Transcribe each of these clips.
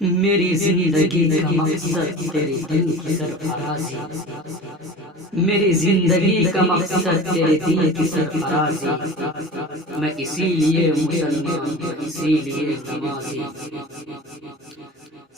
میری زندگی کا مقصد تیرے دین کی سرفرازی، میری زندگی کا مقصد تیرے دین کی سرفرازی، میں اسی لیے مسلمان ہوں، اسی لیے نمازی۔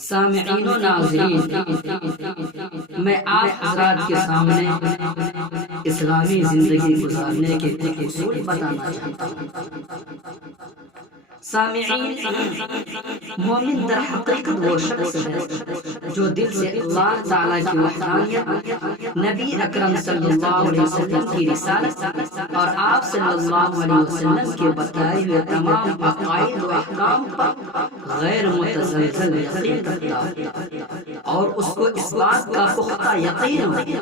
سامعین و ناظرین، میں آپ حضرات کے سامنے اسلامی زندگی گزارنے کے ایک اصول بتانا چاہتا ہوں۔ سامعین، مومن در حقیقت وہ شخص ہے جو دل سے اللہ تعالیٰ کی وحدانیت، نبی اکرم صلی اللہ علیہ وسلم کی رسالت اور آپ صلی اللہ علیہ وسلم کے بتائے ہوئے تمام عقائد و احکام پر غیر متزلزل یقین رکھتا ہے اور اس کو اس بات کا پختہ یقین ہے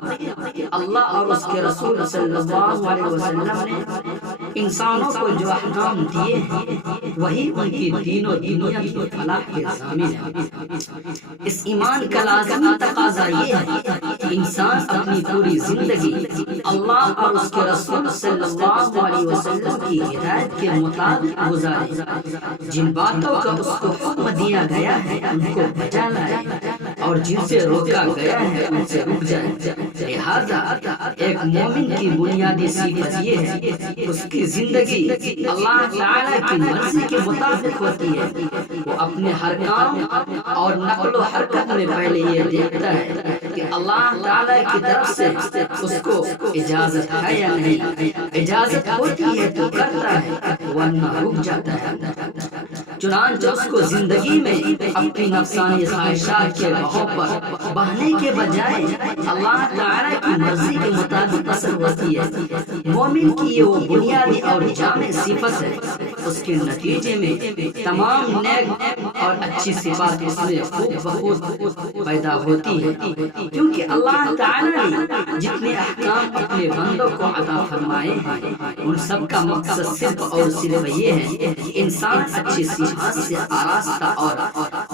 اللہ اور اس کے رسول صلی اللہ علیہ وسلم نے انسانوں کو جو احکام دیے ہیں وہی ان کی دین و دنیا کی فلاح کے ضامن ہے۔ اس ایمان کا لازمی تقاضا یہ ہے کہ انسان اپنی پوری زندگی اللہ اور اس کے رسول صلی اللہ علیہ وسلم کی ہدایت کے مطابق گزارے، جن باتوں کا اس کو حکم دیا گیا ہے ان کو بجا لائے اور جن سے روکا گیا ہے ان سے رک جائے۔ لہذا ایک مومن کی بنیادی صفت یہ ہے اس کی زندگی اللہ تعالیٰ کی مرضی کے مطابق ہوتی ہے۔ وہ اپنے ہر کام اور نقل و حرکت میں پہلے یہ دیکھتا ہے کہ اللہ تعالیٰ کی طرف سے اس کو اجازت ہے یا نہیں، اجازت ہوتی ہے تو کرتا ہے ورنہ رک جاتا ہے۔ چنانچہ اس کو زندگی میں اپنی نفسانی خواہشات کے بہاؤ پر بہنے کے بجائے اللہ تعالیٰ کی مرضی کے مطابق اثر ہوتی ہے۔ مومن کی یہ وہ بنیادی اور جامع صفت ہے، اس کے نتیجے میں تمام نیک اور اچھی صفات اس میں خوب بخود پیدا ہوتی ہے، کیونکہ اللہ تعالیٰ نے جتنے احکام اپنے بندوں کو عطا فرمائے ہیں ان سب کا مقصد صرف اور صرف یہ ہے کہ انسان اچھی صفات سے آراستہ اور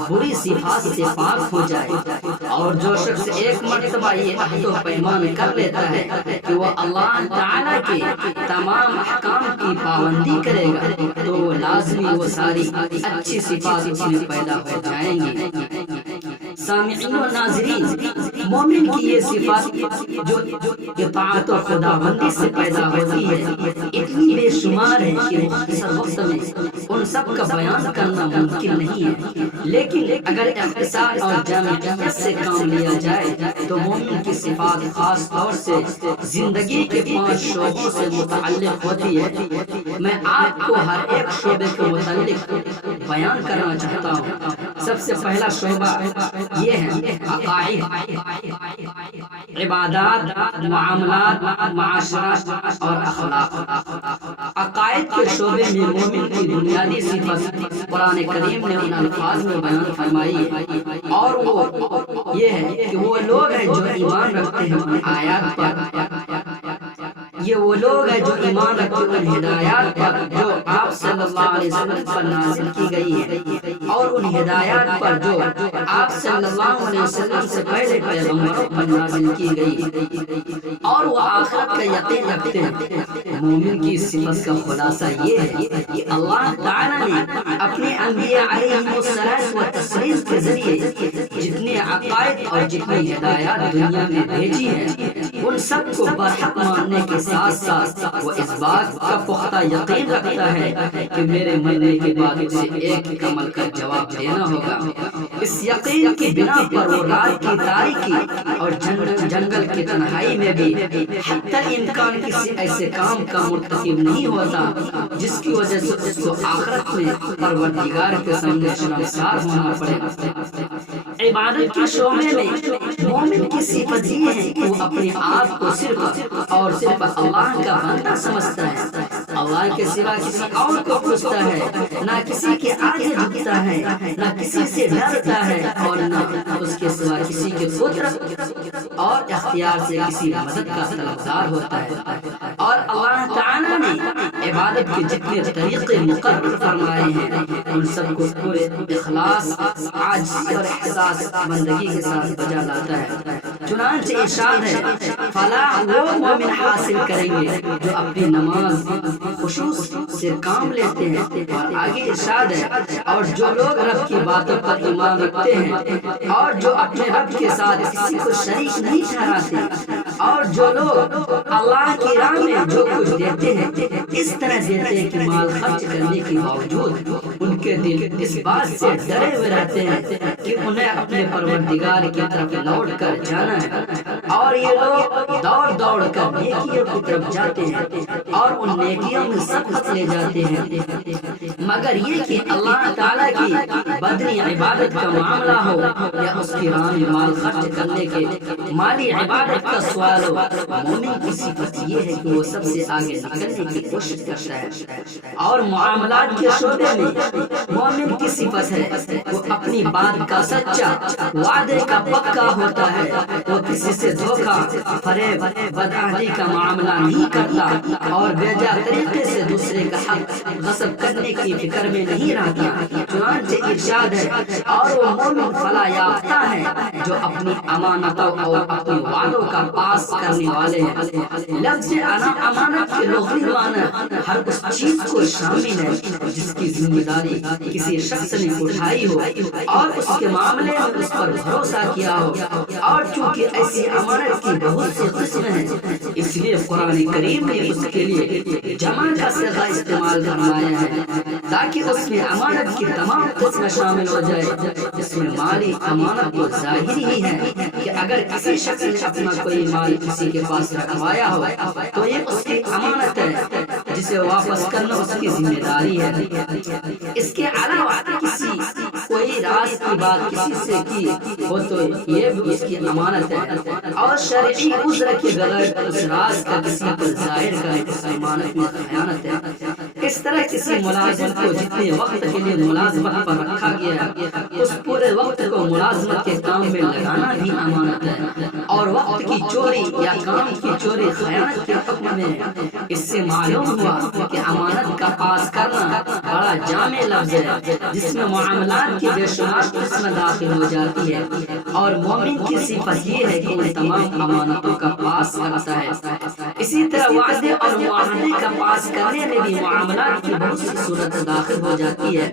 بری صفات سے پاک ہو جائے۔ اور جو شخص ایک مرتبہ یہ عہد و پیمان کر لیتا ہے کہ وہ اللہ تعالیٰ کے تمام احکام کی پابندی کرے گا تو وہ لازمی وہ ساری اچھی صفات اس میں پیدا ہو جائیں گی۔ سامعین و ناظرین، مومن کی یہ صفات جو اطاعت و خداوندی سے پیدا ہوتی ہے اتنی بے شمار ہے کہ مختصر وقت میں ان سب کا بیان کرنا ممکن نہیں ہے، لیکن اگر اختصار اور جامعیت سے کام لیا جائے تو مومن کی صفات خاص طور سے زندگی کے 5 شعبوں سے متعلق ہوتی ہے۔ میں آپ کو ہر ایک شعبے کے متعلق بیان کرنا چاہتا ہوں۔ سب سے پہلا شعبہ یہ ہے عقائد، عبادات، معاملات، معاشرات اور اخلاق۔ عقائد کے شعبے میں مومن کی بنیادی صفت قرآن کریم نے ان الفاظ میں بیان فرمائی ہے اور وہ یہ ہے کہ وہ لوگ ہیں جو ایمان رکھتے ہیں ان آیات پر، یہ وہ لوگ ہیں جو ایمان رکھتے ہیں ان ہدایات پر جو آپ صلی اللہ علیہ وسلم پر نازل کی گئی ہے اور ان ہدایات پر جو آپ صلی اللہ علیہ وسلم سے پہلے پیغمبروں پر نازل کی گئی، اور وہ آخرت کا یقین رکھتے ہیں۔ مومن کی صفت کا خلاصہ یہ ہے کہ اللہ تعالیٰ نے اپنے انبیاء علیہم الصلاۃ والتسلیم کے ذریعے جتنے عقائد اور جتنی ہدایات دنیا میں بھیجی ہیں ان سب کو برحق ماننے کے ساتھ ساتھ وہ اس بات کا پختہ یقین رکھتا ہے کہ میرے مرنے کے بعد اسے ایک ایک عمل کا جواب دینا ہوگا۔ اس یقین کی بنا پر وہ رات کی تاریکی اور جنگل کی تنہائی میں بھی حتی الامکان کسی ایسے کام کا مرتکب نہیں ہوتا جس کی وجہ سے اس کو آخرت میں پروردگار کے سامنے شرمسار ہونا پڑے۔ عبادت کے شعبے میں مومن کی صفت یہ ہے کہ وہ اپنے آپ کو صرف اور صرف اللہ کا بندہ سمجھتا ہے، اللہ کے سوا کسی اور کو پوچھتا ہے، نہ کسی کے آگے جھکتا ہے، نہ کسی سے ڈرتا ہے اور نہ اس کے سوا کسی کے قدرت اور اختیار سے کسی مدد کا طلبگار ہوتا ہے۔ اور اللہ تعالیٰ نے عبادت کے جتنے طریقے مقرر فرمائے ہیں ان سب کو پورے اخلاص، عاجزی اور احساس بندگی کے ساتھ بجا لاتا ہے۔ چنانچہ ارشاد ہے فلاح وہ مومن حاصل کریں گے جو اپنی نماز خشوع سے کام لیتے ہیں، اور آگے ارشاد ہے اور جو لوگ رب کی باتوں پر ایمان رکھتے ہیں اور جو اپنے رب کے ساتھ کسی کو شریک نہیں ٹھہراتے، اور جو لوگ اللہ کی راہ میں جو کچھ دیتے ہیں اس طرح دیتے ہیں کہ مال خرچ کرنے کے باوجود ان کے دل اس بات سے ڈرے ہوئے رہتے ہیں کہ انہیں اپنے پروردگار کی طرف لوٹ کر جانا ہے، اور یہ لوگ دوڑ دوڑ کر نیکیوں کی طرف جاتے ہیں اور ان نیکیوں میں سبقت لے جاتے ہیں، مگر یہ کہ اللہ تعالیٰ کی بدنی عبادت کا معاملہ ہو یا اس کی راہ میں مال خرچ کرنے کے مالی عبادت کا سوال ہو، مومن کی صفت یہ ہے کہ وہ سب سے آگے نکلنے کی کوشش کرتا ہے، اور معاملات کے شعبے میں مومن کی صفت ہے وہ اپنی بات کا سچا، وعدے کا پکا ہوتا ہے، وہ کسی سے دھوکہ فریب بدعہدی کا معاملہ نہیں کرتا اور بے جا طریقے سے دوسرے کا حق غصب کرنے کی فکر میں نہیں رہتا۔ چنانچہ ارشاد ہے اور وہ مومن فلاح یافتہ ہے جو اپنی امانتوں اور اپنے وعدوں کا پاس کرنے والے ہیں۔ لفظ امانت کے لغوی معنی ہر اس چیز کو شامل ہے جس کی ذمہ داری کسی شخص نے اٹھائی ہو اور اس کے معاملے میں اس پر بھروسہ کیا ہو، اور چونکہ ایسی امانت کی بہت سی قسمیں ہیں اس لیے قرآن کریم نے اس کے لیے جمع کا صیغہ استعمال فرمایا ہے تاکہ اس میں امانت کی تمام قسمیں شامل ہو جائے۔ اس میں مالی امانت تو ظاہری ہی ہے کہ اگر کسی شخص نے اپنا کوئی مال کسی کے پاس رکھوایا ہو تو یہ اس کی امانت ہے جسے واپس کرنا اس کی ذمہ داری ہے۔ اس کے علاوہ کسی کوئی راز کی بات کسی سے کی ہو تو یہ بھی اس کی امانت ہے، اور شرعی عذر کے بغیر اس راز کا کسی پر ظاہر کرے اس امانت میں خیانت ہے۔ اس طرح کسی ملازم کو جتنے وقت کے لیے ملازمت پر رکھا گیا ہے اس پورے وقت کو ملازمت کے کام میں لگانا بھی امانت ہے، اور وقت کی چوری یا کام کی چوری خیانت کے حکم میں ہے۔ اس سے معلوم ہوا کہ امانت کا پاس کرنا بڑا جامع لفظ ہے جس میں معاملات کی بے شمار قسم داخل ہو جاتی ہے، اور مومن کی صفت یہ ہے کہ وہ تمام امانتوں کا پاس کرتا ہے۔ اسی طرح وعدے اور معاہدے کا پاس کرنے میں بھی معاملات کی بہت سی صورت داخل ہو جاتی ہے۔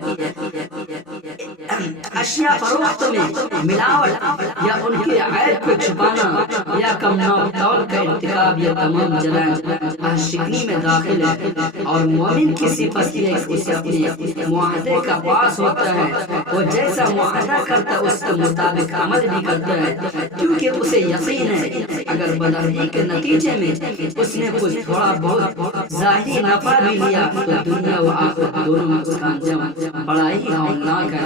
اشیاء فروخت میں ملاوٹ یا ان کے عیب کو چھپانا یا کم نوع تول کا ارتکاب یا تمام جرائم شکنی میں داخل ہے، اور مومن کی صفت یہ ہے کہ اسے اپنے معاہدے کا پاس ہوتا ہے، وہ جیسا معاہدہ کرتا ہے اس کے مطابق عمل بھی کرتا ہے، کیونکہ اسے یقین ہے اگر بدعہدی کے نتیجے میں اس نے کچھ تھوڑا بہت ظاہری نفع بھی لیا تو دنیا و آخرت دونوں میں اس کا انجام بڑا ہی ہولناک ہے۔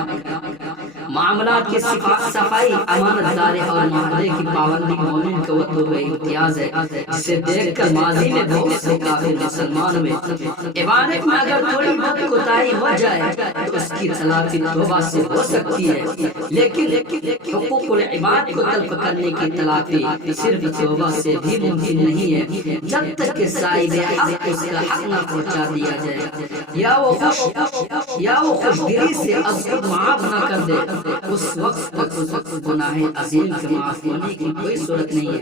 معاملات کی صفائی، امانت داری اور معاہدے کی پابندی مومن کا وہ تو امتیاز ہے جسے دیکھ کر ماضی میں بہت سے کافر مسلمان ہوئے۔ عبادت میں اگر تھوڑی بہت کوتاہی ہو جائے تو اس کی تلافی توبہ سے ہو سکتی ہے، لیکن حقوق العباد کو تلف کرنے کی تلافی صرف توبہ سے بھی ممکن نہیں ہے جب تک کہ صاحب حق اس کا حق نہ پہنچا دیا جائے، یا وہ خوش دلی سے از خود معاف نہ کر دے، اس وقت تک اس گناہ عظیم کے معاف ہونے کی کوئی صورت نہیں ہے۔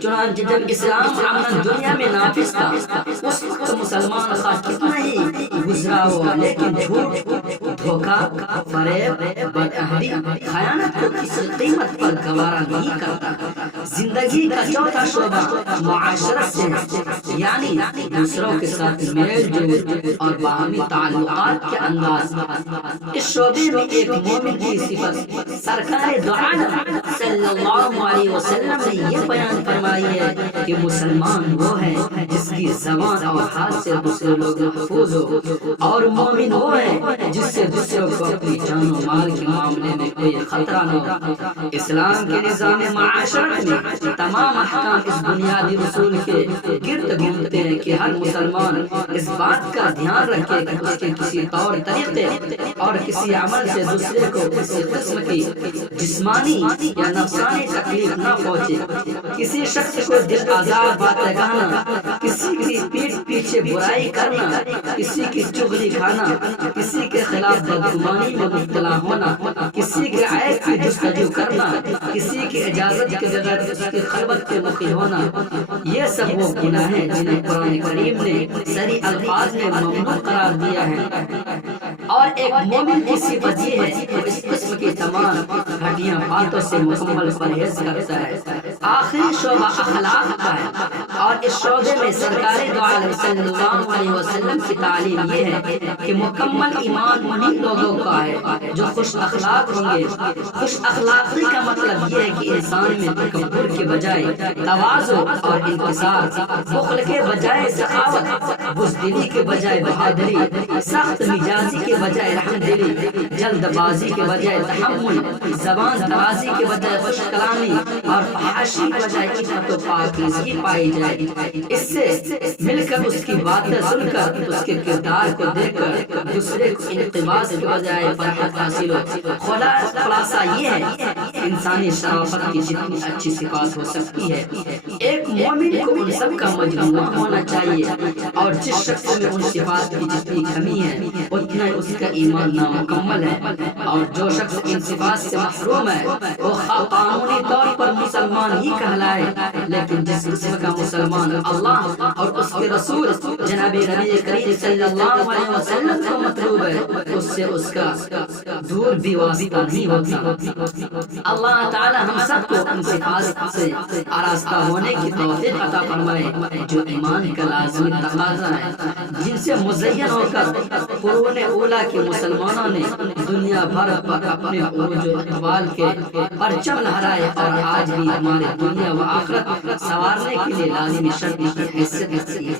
چنانچہ جب اسلام امن دنیا میں نافذ تھا اس وقت مسلمان خواہ کتنا ہی گزرا ہوا لیکن جھوٹ، دھوکہ، فریب، بدعہدی، خیانت کو کسی قیمت پر گوارا نہیں کرتا۔ زندگی کا چوتھا شعبہ معاشرت سے ہے، یعنی دوسروں کے ساتھ میل جول اور باہمی تعلقات کے انداز۔ اس شعبے میں ایک مومن کی صفت سرکار دو عالم صلی اللہ علیہ وسلم نے یہ بیان فرمائی ہے کہ مسلمان وہ ہے جس کی زبان اور ہاتھ سے دوسرے لوگ محفوظ ہو، اور مومن وہ ہے جس سے دوسروں کو اپنی جان و مال کے معاملے میں کوئی خطرہ نہ ہو۔ اسلام کے نظام معاشرت میں تمام احکام اس بنیادی اصول کے گرد گھومتے ہیں کہ ہر مسلمان اس بات کا دھیان رکھے کہ اس کے کسی طور طریقے اور کسی عمل سے دوسرے کو کسی قسم کی جسمانی یا نفسانی تکلیف نہ پہنچے۔ کسی شخص کو دل آزار باتیں کہنا، کسی کی پیٹھ پیچھے برائی کرنا، کسی کی چغلی کھانا، کسی کے خلاف بدگمانی میں مبتلا ہونا، کسی کے عیب کی جستجو کرنا، کسی کی اجازت کے بغیر اس کی خلوت کے مخی ہونا، یہ سب وہ گناہ ہیں جنہیں قرآن کریم نے صریح الفاظ میں ممنوع قرار دیا ہے۔ اور ایک مومن کی صفت یہ ہے کہ اس قسم کی تمام گھٹیا باتوں سے مکمل پرہیز کرتا ہے۔ آخری شعبہ اخلاق کا ہے، اور اس شعبے میں سرکار دو عالم صلی اللہ علیہ وسلم کی تعلیم یہ ہے کہ مکمل ایمان انہی لوگوں کا ہے جو خوش اخلاق ہوں گے۔ خوش اخلاقی کا مطلب یہ ہے کہ انسان میں تکبر کے بجائے تواضع اور انکسار، بخل کے بجائے سخاوت، بزدلی کے بجائے بہادری، سخت مزاجی کے بجائے رحم دلی، جلد بازی کے بجائے تحمل، زبان درازی کے بجائے خوش کلامی، اور فحاشی کے بجائے عفت و پاکیزگی پائی جائے۔ اس سے مل کر اس کی باتیں سن کر، اس کے کردار کو دیکھ کر دوسرے کو انقباض کے بجائے فرحت حاصل ہو۔ خلاصہ یہ ہے انسانی شرافت کی جتنی اچھی صفات ہو سکتی ہے، ایک مومن کو ان سب کا مجموعہ ہونا چاہیے، اور جس شخص میں ان صفات کی جتنی کمی ہے اتنا اس کا ایمان نامکمل ہے، اور جو شخص ان صفات سے محروم ہے وہ قانونی طور پر مسلمان ہی کہلائے، لیکن جس قسم کا مسلمان اللہ اور اس کے رسول جناب نبی کریم صلی اللہ علیہ وسلم کو مطلوب ہے، اس سے اس کا دور بھی واسطہ نہیں ہوتا۔ اللہ تعالی ہم سب کو ان صفات سے آراستہ ہونے کی توفیق عطا فرمائے جو ایمان کا لازمی تقاضا ہے، جن سے مزین ہو کر قرون اولا کے مسلمانوں نے دنیا بھر پر اپنے عروج و اقبال کے پرچم لہرائے، اور آج بھی ہمارے دنیا و آخرت سنوارنے کے لیے لازمی شرط کی حیثیت رکھتی ہے۔